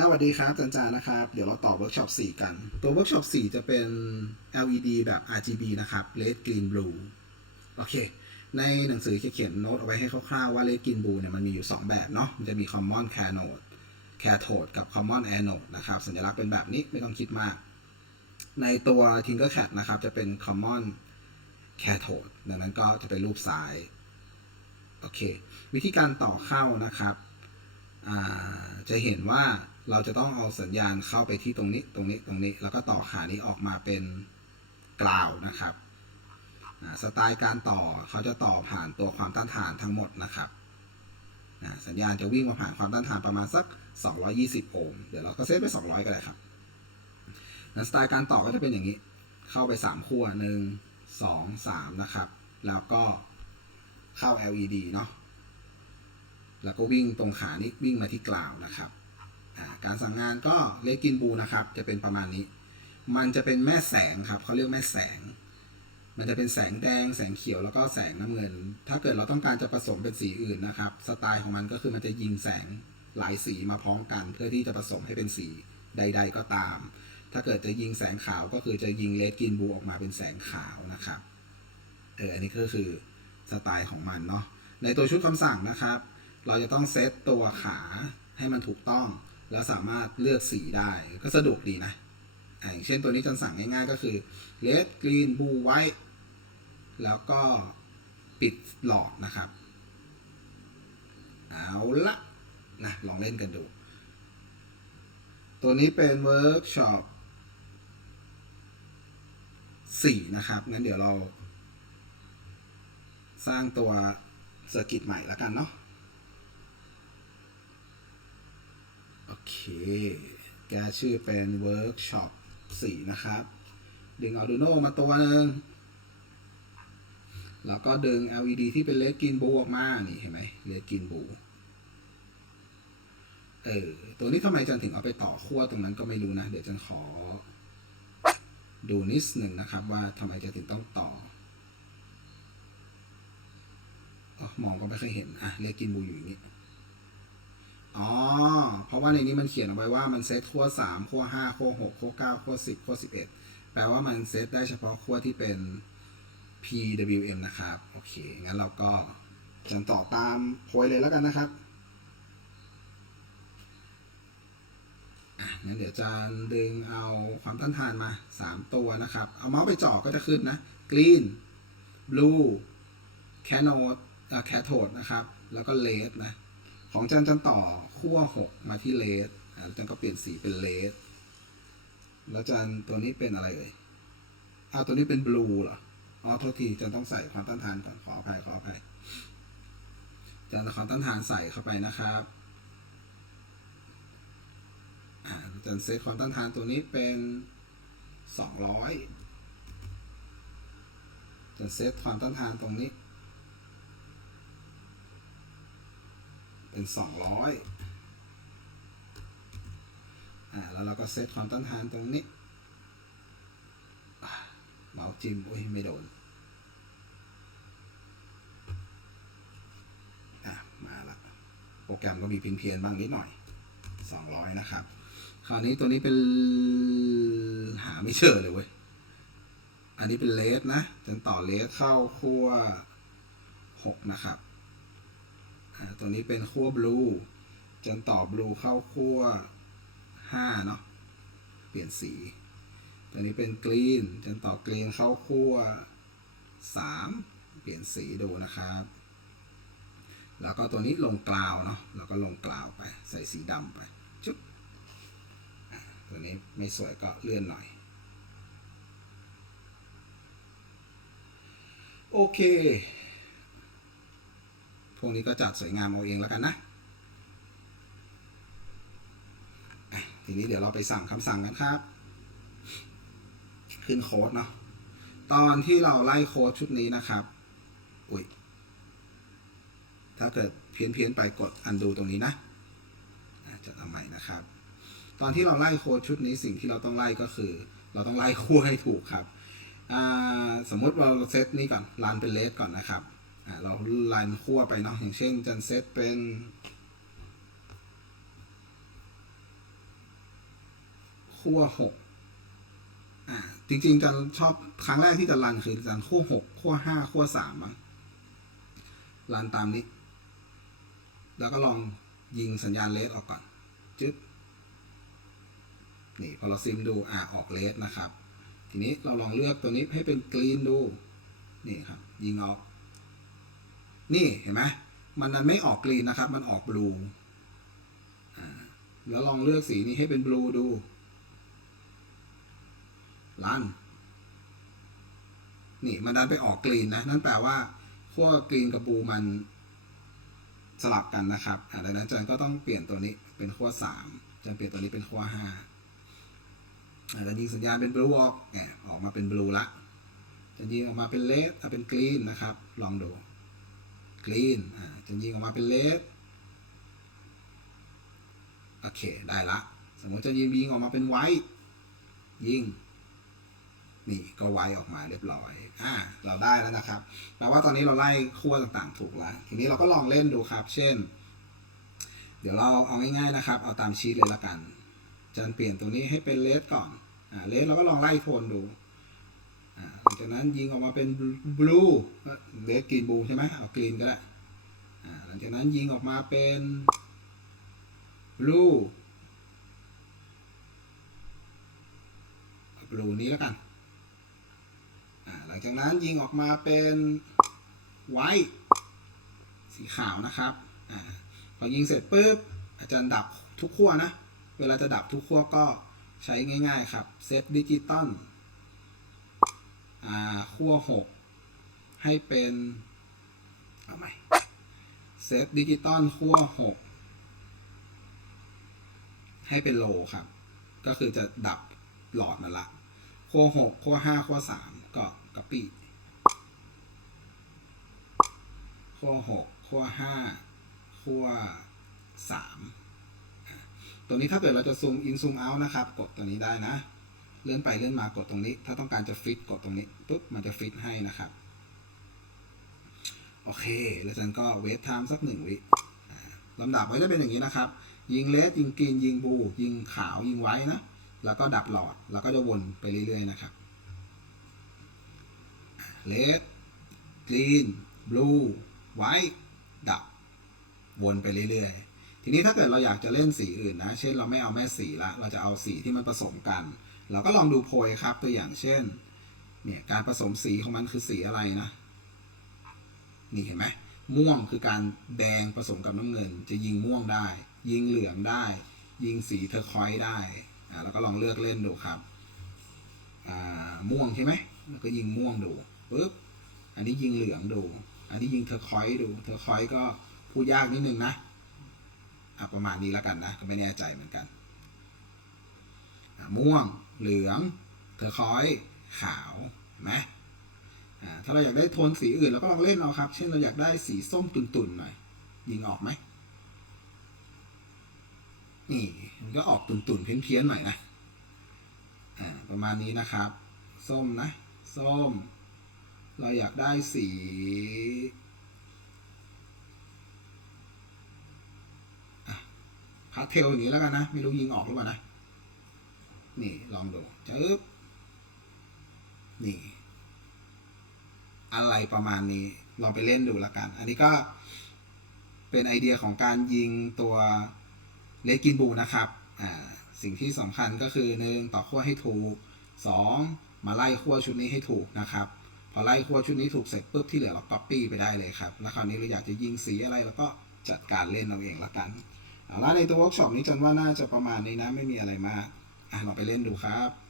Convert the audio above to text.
สวัสดีครับอาจารย์จานะครับ เดี๋ยวเราต่อเวิร์กช็อป4กัน ตัวเวิร์กช็อป4จะเป็น LED แบบ RGB นะครับ Red Green Blue โอเค ในหนังสือเขียนโน้ตเอาไว้ให้คร่าวๆว่า Red Green Blue เนี่ยมันมีอยู่ 2 แบบเนาะ มันจะมี Common Cathode Cathode กับ Common Anode นะครับ สัญลักษณ์เป็นแบบนี้ไม่ต้องคิดมาก ในตัว Tinkercad นะครับจะเป็น Common Cathode ดังนั้นก็จะเป็นรูปซ้าย โอเค วิธีการต่อเข้านะครับ จะเห็นว่า เราจะต้องเอาสัญญาณเข้าไปที่ตรงนี้ตรงนี้ตรงนี้ แล้วก็ต่อขานี้ออกมาเป็นกล่าวนะครับสไตล์การต่อเขาจะต่อผ่านตัวความต้านทานทั้งหมดนะครับสัญญาณจะวิ่งมาผ่านความต้านทานประมาณสัก 220 โอห์มเดี๋ยวเราก็เซตไป 200 ก็ได้ครับนั้นสไตล์การต่อก็จะเป็นอย่างนี้ เข้าไป 3 ขั้ว 1 2 3 นะครับ แล้วก็เข้า LED เนาะแล้วก็วิ่งตรงขานี้วิ่งมาที่กล่าวนะครับ การสั่งงานก็เลกินบูนะครับ จะเป็นประมาณนี้ มันจะเป็นแม่แสงครับเขาเรียกแม่แสง มันจะเป็นแสงแดง แสงเขียวแล้วก็แสงน้ำเงิน ถ้าเกิดเราต้องการจะผสมเป็นสีอื่นนะครับ สไตล์ของมันก็คือมันจะยิงแสงหลายสีมาพร้อมกัน เพื่อที่จะผสมให้เป็นสีใด ๆ ก็ตาม ถ้าเกิดจะยิงแสงขาวก็คือจะยิงเลดกินบูออกมาเป็นแสงขาวนะครับ เออ อันนี้ก็คือสไตล์ของมันเนาะ ในตัวชุดคำสั่งนะครับ เราจะต้องเซตตัวขาให้มันถูกต้อง แล้วสามารถเลือกสีได้ก็สะดวกดีนะอย่างเช่นตัวนี้จนสั่งง่ายๆก็คือ red green blue white แล้วก็ปิดหลอดนะครับ เอาละนะลองเล่นกันดู ตัวนี้เป็นเวิร์กช็อปสี่นะครับ งั้นเดี๋ยวเรา สร้างตัวเซอร์กิตใหม่แล้วกันเนาะ โอเค แกชื่อเป็นเวิร์กช็อปสี่นะครับ ดึง Arduino มาตัวหนึ่งแล้วก็ดึง LED ที่เป็นเลดกินบูออกมา นี่เห็นไหมเลดกินบูเออ ตัวนี้ทำไมจันถึงเอาไปต่อขั้วตรงนั้นก็ไม่รู้นะ เดี๋ยวจันขอ ดูนิดหนึ่งนะครับ ว่าทำไมจะถึงต้องต่ออ๋อมองก็ไม่เคยเห็น อะเลขกินบูอยู่อย่างนี้ อ๋อ เพราะว่าในนี้มันเขียนเอาไว้ว่ามันเซตขั้วสามขั้วห้าขั้วหกขั้วเก้าขั้วสิบขั้วสิบเอ็ดแปลว่ามันเซตได้เฉพาะขั้วที่เป็น PWM นะครับ โอเค งั้นเราก็จะต่อตามโพยเลยแล้วกันนะครับ อะ งั้นเดี๋ยวจะดึงเอาความต้านทานมาสามตัวนะครับ เอาเมาส์ไปจ่อก็จะขึ้นนะ green blue แคโนดแคโทดนะครับ แล้วก็เลสนะ ของจันจันต่อขั้วหกมาที่เลสจันก็เปลี่ยนสีเป็นเลสแล้วจันตัวนี้เป็นอะไรเอ่ยอ้าวตัวนี้เป็นบลูเหรออ๋อโทษทีจันต้องใส่ความต้านทานก่อนขออภัยขออภัยจันความต้านทานใส่เข้าไปนะครับจันเซตความต้านทานตัวนี้เป็นสองร้อยจันเซตความต้านทานตรงนี้ เป็นสองร้อยอ่าแล้วเราก็เซตความต้านทานตรงนี้เมาส์จิ้มโอ้ยไม่โดนอะมาละโปรแกรมก็มีพินเพียนบ้างนิดหน่อยสองร้อยนะครับ คราวนี้ตัวนี้เป็นหาไม่เจอเลยเว้ยอันนี้เป็นเลสนะจนต่อเลสเข้าขั้วหกนะครับ ตัวนี้เป็นขั้วบลูจนต่อบลูเข้าขั้วห้าเนาะเปลี่ยนสี ตัวนี้เป็นกรีนจนต่อกรีนเข้าขั้วสามเปลี่ยนสีดูนะครับ แล้วก็ตัวนี้ลงกลาวเนาะแล้วก็ลงกลาวไป ใส่สีดำไปจุ๊บตัวนี้ไม่สวยก็เลื่อนหน่อยโอเค พวกนี้ก็จัดสวยงามเอาเองแล้วกันนะทีนี้เดี๋ยวเราไปสั่งคำสั่งกันครับ ขึ้นโค้ดเนาะตอนที่เราไล่โค้ดชุดนี้นะครับ อุ้ย ถ้าเกิดเพี้ยนเพียนๆไปกดอันดูตรงนี้นะ จะทำใหม่นะครับ ตอนที่เราไล่โค้ดชุดนี้สิ่งที่เราต้องไล่ก็คือ เราต้องไล่คู่ให้ถูกครับ สมมติเราเซตนี้ก่อนรันเป็นเลสก่อนนะครับ อ่าเรารันคั่วไปเนาะอย่างเช่นจันเซตเป็นขั้วหกอ่าจริงๆจันชอบครั้งแรกที่จะรันคือจันขั้วหกขั้วห้าขั้วสามมั้งรันตามนี้ แล้วก็ลองยิงสัญญาณเลสออกก่อนจึ๊บนี่พอเราซิมดูอ่าออกเลสนะครับ ทีนี้เราลองเลือกตัวนี้ให้เป็นกรีนดู นี่ครับ ยิงออก นี่เห็นไหมมันนั้นไม่ออกกรีนนะครับ มันออกบลูแล้วลองเลือกสีนี้ให้เป็นบลูดูลันนี่มันดันไปออกกรีนนะ นั่นแปลว่าขั้วกรีนกับบลูมันสลับกันนะครับดังนั้นจันก็ต้องเปลี่ยนตัวนี้เป็นขั้วสามจันเปลี่ยนตัวนี้เป็นขั้วห้าอาจจะยิงสัญญาณเป็นบลูออกอออกมาเป็นบลูละจะยิงออกมาเป็นเลสเป็นกรีนนะครับ ลองดู กรีนจะยิงออกมาเป็นเลสโอเค ได้ละ สมมติจะยิงยิงออกมาเป็นไวท์ยิง นี่ก็ไวออกมาเรียบร้อย อ่า เราได้แล้วนะครับ แปลว่าตอนนี้เราไล่ขั้วต่างๆ ถูกแล้ว ทีนี้เราก็ลองเล่นดูครับ เช่น เดี๋ยวเราเอาง่ายๆนะครับ เอาตามชีตเลยละกันจันเปลี่ยนตัวนี้ให้เป็นเลสก่อน อ่า เลสเราก็ลองไล่โทนดู จากนั้นยิงออกมาเป็นบลูเลสกรีนบลูใช่ไหมเอากรีนก็ได้หลังจากนั้นยิงออกมาเป็นบลูบลูนี้แล้วกันหลังจากนั้นยิงออกมาเป็นไวท์สีขาวนะครับอพอยิงเสร็จปุ๊บอาจารย์ดับทุกขั้วนะ เวลาจะดับทุกขั้วก็ใช้ง่ายๆครับเซตดิจิตอล ขั้วหกให้เป็นเอาใหม่เซตดิจิตอลขั้วหกให้เป็นโลครับ ก็คือจะดับหลอดนั่นละขั้วหกขั้วห้าขั้วสามก็กระปี้ขั้วหกขั้วห้าขั้วสามตัวนี้ถ้าเกิดเราจะซูมอินซูมเอานะครับ กดตัวนี้ได้นะ เลื่อนไปเลื่อนมากดตรงนี้ ถ้าต้องการจะฟิตกดตรงนี้ปุ๊บมันจะฟิตให้นะครับ โอเค แล้วจันก็เวทไทม์สักหนึ่งวิลำดับไว้จะเป็นอย่างนี้นะครับ ยิงเลสยิงกรีนยิงบลูยิงขาวยิงไว้นะ แล้วก็ดับหลอด แล้วก็จะวนไปเรื่อยๆนะครับเลสกรีนบลูไว้ดับ วนไปเรื่อยๆ ทีนี้ถ้าเกิดเราอยากจะเล่นสีอื่นนะ เช่นเราไม่เอาแม่สีละ เราจะเอาสีที่มันผสมกัน เราก็ลองดูโพยครับตัวอย่างเช่นเนี่ยการผสมสีของมันคือสีอะไรนะนี่เห็นไหมม่วงคือการแดงผสมกับน้ำเงิน จะยิงม่วงได้ ยิงเหลืองได้ ยิงสีเทอร์คอยได้อ่าเราก็ลองเลือกเล่นดูครับอ่าม่วงใช่ไหมแล้วก็ยิงม่วงดูปุ๊บอันนี้ยิงเหลืองดู อันนี้ยิงเทอร์คอยดูเทอร์คอยก็พูดยากนิดนึงนะอะประมาณนี้แล้วกันนะก็ไม่แน่ใจเหมือนกันม่วง เหลืองเทอร์คอยส์ขาวนไหมถ้าเราอยากได้โทนสีอื่นเราก็ลองเล่นเอาครับ เช่นเราอยากได้สีส้มตุ่นๆหน่อย ยิงออกไหมนี่มันก็ออกตุ่นๆเพี้ยนๆหน่อยนะอ่าประมาณนี้นะครับ ส้มนะ ส้ม เราอยากได้สี พาสเทลอย่างนี้แล้วกันนะ ไม่รู้ยิงออกหรือเปล่านะ นี่ลองดูจึ๊บนี่ อะไรประมาณนี้ ลองไปเล่นดูล้วกัน อันนี้ก็เป็นไอเดียของการยิงตัวเลกินบูนะครับอ่าสิ่งที่สำคัญก็คือหนึ่งต่อขั้วให้ถูกสองมาไล่ขั้วชุดนี้ให้ถูกนะครับ พอไล่ขั้วชุดนี้ถูกเสร็จปุ๊บที่เหลือเรา copy ไปได้เลยครับ แล้วคราวนี้เราอยากจะยิงสีอะไรเราก็จัดการเล่นเอาเองละกัน เอาละในตัวเวิร์กช็อปนี้จนว่าน่าจะประมาณนี้นะไม่มีอะไรมาก อะเราไปเล่นดูครับ